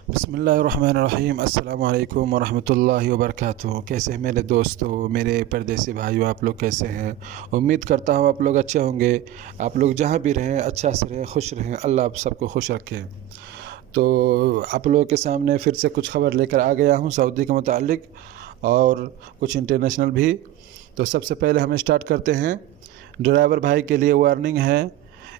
बिस्मिल्लाहिर्रहमानिर्रहीम। अस्सलाम वालेकुम वरहमतुल्लाहि वबरकातुहू। कैसे हैं मेरे दोस्तों, मेरे परदेसी भाइयों, आप लोग कैसे हैं? उम्मीद करता हूँ आप लोग अच्छे होंगे। आप लोग जहाँ भी रहें अच्छा से रहें, खुश रहें, अल्लाह आप सबको खुश रखे। तो आप लोगों के सामने फिर से कुछ खबर लेकर आ गया हूँ सऊदी के मुतालिक और कुछ इंटरनेशनल भी। तो सबसे पहले हम स्टार्ट करते हैं। ड्राइवर भाई के लिए वार्निंग है।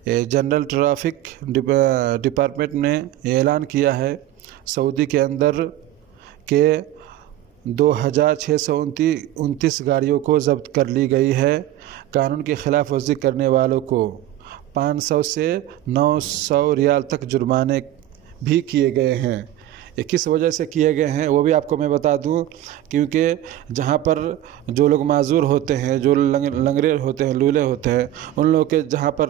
जनरल ट्रैफिक डिपार्टमेंट ने ऐलान किया है सऊदी के अंदर के 2629 गाड़ियों को ज़ब्त कर ली गई है। कानून की खिलाफ वर्जी करने वालों को 500 से 900 रियाल तक जुर्माने भी किए गए हैं। ये किस वजह से किए गए हैं वो भी आपको मैं बता दूं, क्योंकि जहां पर जो लोग माजूर होते हैं, जो लंगड़े होते हैं, लूले होते हैं, उन लोग के जहां पर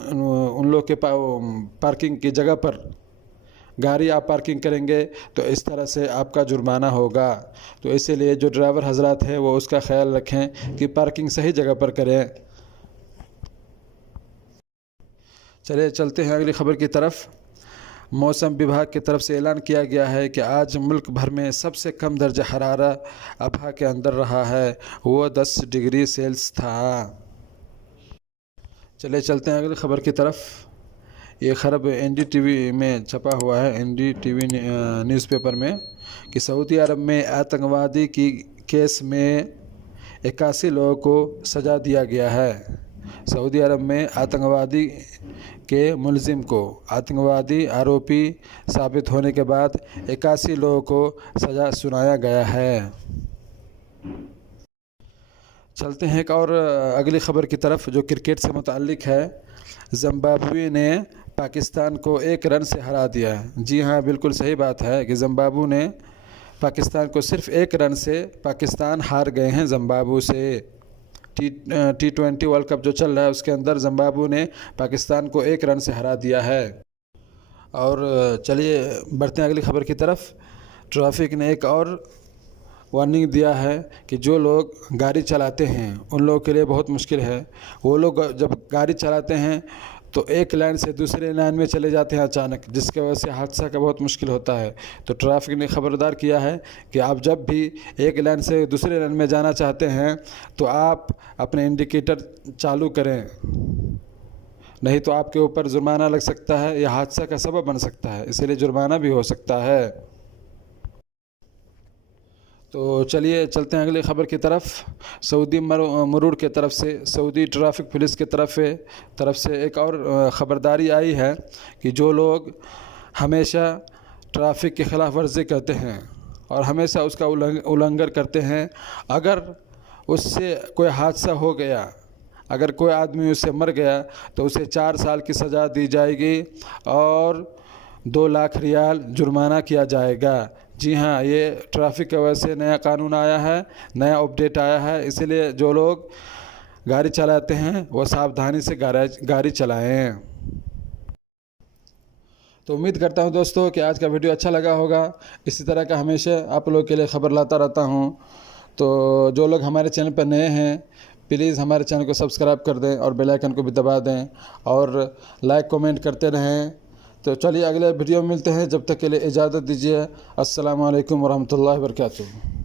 उन लोग के पार्किंग की जगह पर गाड़ी आप पार्किंग करेंगे तो इस तरह से आपका जुर्माना होगा। तो इसीलिए जो ड्राइवर हजरात हैं वो उसका ख्याल रखें कि पार्किंग सही जगह पर करें। चलिए चलते हैं अगली खबर की तरफ। मौसम विभाग की तरफ से ऐलान किया गया है कि आज मुल्क भर में सबसे कम दर्जा हरारा अबहा के अंदर रहा है, वो 10 डिग्री सेल्सियस था। चलिए चलते हैं अगली खबर की तरफ। ये खबर NDTV में छपा हुआ है, NDTV न्यूज़पेपर में, कि सऊदी अरब में आतंकवादी की केस में 81 लोगों को सज़ा दिया गया है। सऊदी अरब में आतंकवादी के मुलजिम को आतंकवादी आरोपी साबित होने के बाद 81 लोगों को सज़ा सुनाया गया है। चलते हैं एक और अगली ख़बर की तरफ जो क्रिकेट से मुताल्लिक़ है। ज़िम्बाब्वे ने पाकिस्तान को 1 रन से हरा दिया। जी हाँ, बिल्कुल सही बात है कि ज़िम्बाब्वे ने पाकिस्तान को सिर्फ 1 रन से पाकिस्तान हार गए हैं ज़िम्बाब्वे से। T20 वर्ल्ड कप जो चल रहा है उसके अंदर ज़िम्बाब्वे ने पाकिस्तान को 1 रन से हरा दिया है। और चलिए बढ़ते हैं अगली खबर की तरफ। ट्रैफिक ने एक और वार्निंग दिया है कि जो लोग गाड़ी चलाते हैं उन लोगों के लिए बहुत मुश्किल है। वो लोग जब गाड़ी चलाते हैं तो एक लाइन से दूसरे लाइन में चले जाते हैं अचानक, जिसके वजह से हादसा का बहुत मुश्किल होता है। तो ट्रैफिक ने खबरदार किया है कि आप जब भी एक लाइन से दूसरे लाइन में जाना चाहते हैं तो आप अपने इंडिकेटर चालू करें, नहीं तो आपके ऊपर जुर्माना लग सकता है या हादसा का सबब बन सकता है, इसलिए जुर्माना भी हो सकता है। तो चलिए चलते हैं अगली ख़बर की तरफ। सऊदी मरूर के तरफ से, सऊदी ट्रैफिक पुलिस के तरफ से एक और ख़बरदारी आई है कि जो लोग हमेशा ट्रैफिक की खिलाफ वर्जी करते हैं और हमेशा उसका उल्लंघन करते हैं, अगर उससे कोई हादसा हो गया, अगर कोई आदमी उससे मर गया तो उसे 4 साल की सज़ा दी जाएगी और 2 लाख रियाल जुर्माना किया जाएगा। जी हाँ, ये ट्रैफिक की वजह से नया कानून आया है, नया अपडेट आया है, इसलिए जो लोग गाड़ी चलाते हैं वो सावधानी से गाड़ी चलाएं। तो उम्मीद करता हूँ दोस्तों कि आज का वीडियो अच्छा लगा होगा। इसी तरह का हमेशा आप लोगों के लिए ख़बर लाता रहता हूँ। तो जो लोग हमारे चैनल पर नए हैं प्लीज़ हमारे चैनल को सब्सक्राइब कर दें और बेल आइकन को भी दबा दें और लाइक कमेंट करते रहें। तो चलिए अगले वीडियो में मिलते हैं, जब तक के लिए इजाज़त दीजिए। अस्सलाम वालेकुम वरहमतुल्लाहि वबरकातुहू।